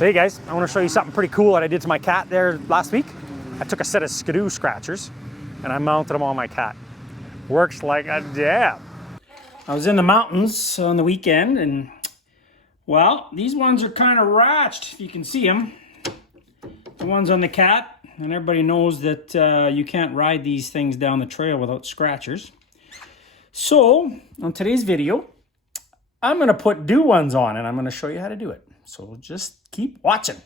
So hey guys, I want to show you something pretty cool that I did to my cat there last week. I took a set of Skidoo scratchers and I mounted them on my cat. Works like a damn. I was in the mountains on the weekend and, well, these ones are kind of ratched, if you can see them. The ones on the cat, and everybody knows that you can't ride these things down the trail without scratchers. So, on today's video, I'm going to put new ones on and I'm going to show you how to do it. So just keep watching.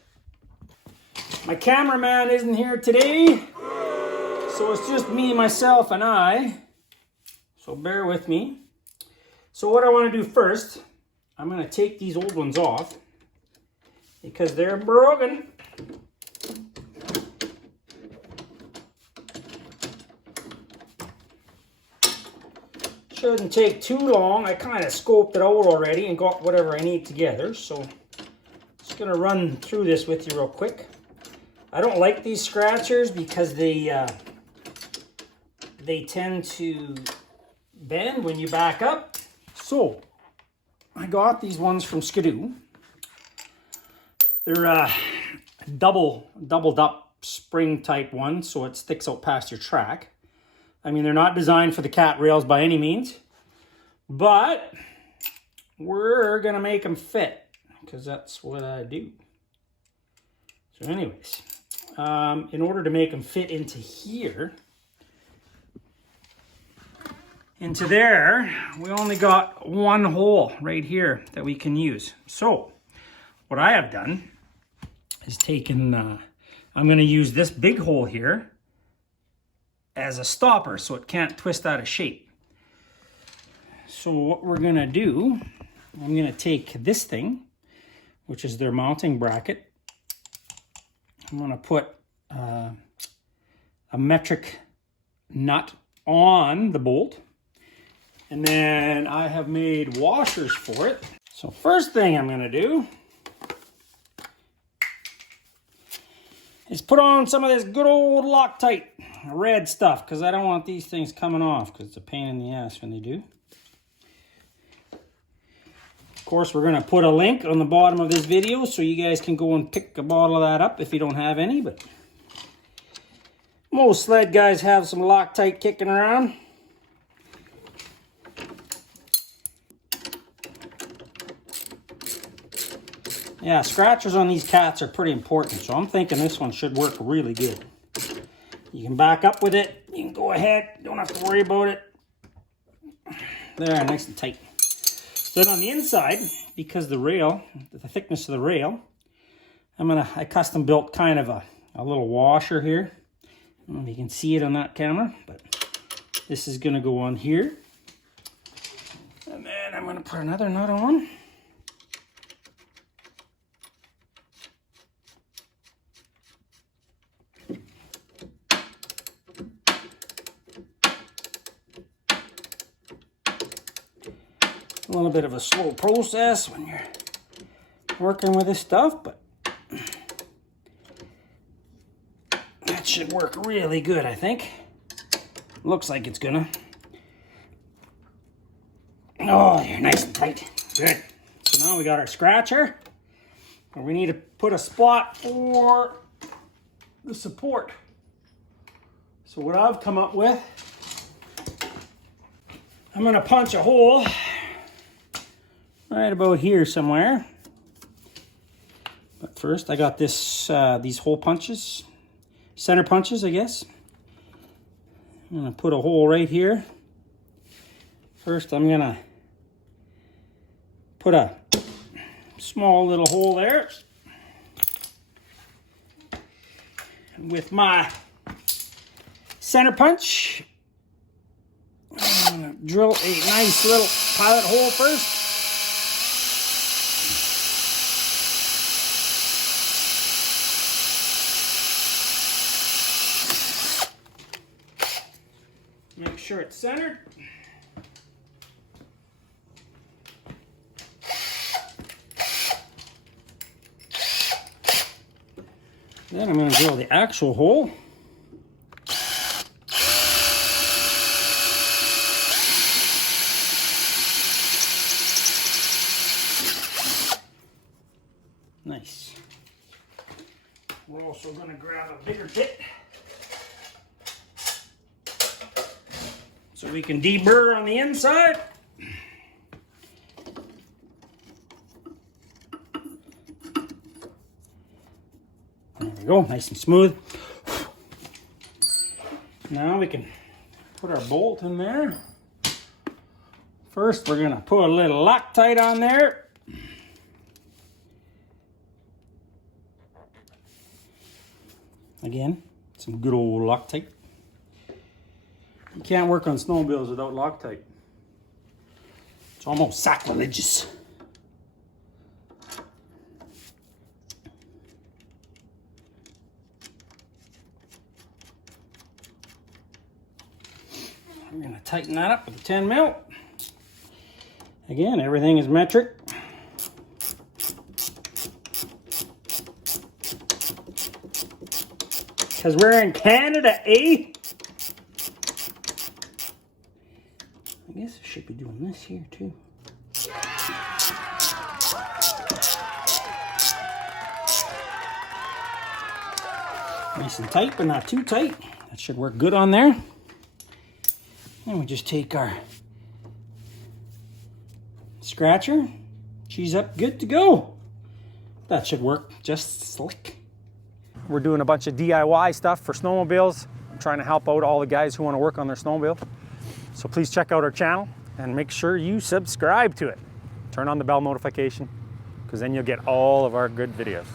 My cameraman isn't here today, so it's just me, myself, and I. So bear with me. So what I want to do first, I'm going to take these old ones off because they're broken. Shouldn't take too long. I kind of scoped it out already and got whatever I need together. So just going to run through this with you real quick. I don't like these scratchers because they tend to bend when you back up. So I got these ones from Skidoo. They're doubled up spring type one, so it sticks out past your track. I mean, they're not designed for the cat rails by any means, but we're gonna make them fit because that's what I do. So anyways, in order to make them fit into here, into there, we only got one hole right here that we can use. So what I have done is taken, I'm gonna use this big hole here as a stopper so it can't twist out of shape. So what we're gonna do, I'm gonna take this thing, which is their mounting bracket. I'm gonna put a metric nut on the bolt, and then I have made washers for it. So first thing I'm gonna do is put on some of this good old Loctite red stuff, because I don't want these things coming off because it's a pain in the ass when they do. Of course, we're going to put a link on the bottom of this video so you guys can go and pick a bottle of that up if you don't have any, but most sled guys have some Loctite kicking around. Yeah, scratchers on these cats are pretty important, so I'm thinking this one should work really good. You can back up with it. You can go ahead. Don't have to worry about it. There, nice and tight. Then on the inside, because the rail, the thickness of the rail, I custom built kind of a little washer here. I don't know if you can see it on that camera, but this is going to go on here. And then I'm going to put another nut on. A little bit of a slow process when you're working with this stuff, but that should work really good, I think. Looks like it's gonna. Oh, you're nice and tight. Good. So now we got our scratcher, and we need to put a spot for the support. So what I've come up with, I'm gonna punch a hole right about here somewhere. But first I got this these hole punches, center punches, I guess. I'm gonna put a hole right here. First I'm gonna put a small little hole there. With my center punch, I'm gonna drill a nice little pilot hole first. Make sure it's centered. Then I'm going to drill the actual hole. Nice. We're also going to grab a bigger bit so we can deburr on the inside. There we go, nice and smooth. Now we can put our bolt in there. First, we're going to put a little Loctite on there. Again, some good old Loctite. You can't work on snowmobiles without Loctite. It's almost sacrilegious. We're going to tighten that up with a 10 mil. Again, everything is metric. Because we're in Canada, eh? I guess I should be doing this here too. Nice and tight, but not too tight. That should work good on there. And we just take our scratcher, she's up, good to go. That should work just slick. We're doing a bunch of DIY stuff for snowmobiles. I'm trying to help out all the guys who want to work on their snowmobile. So please check out our channel and make sure you subscribe to it. Turn on the bell notification because then you'll get all of our good videos.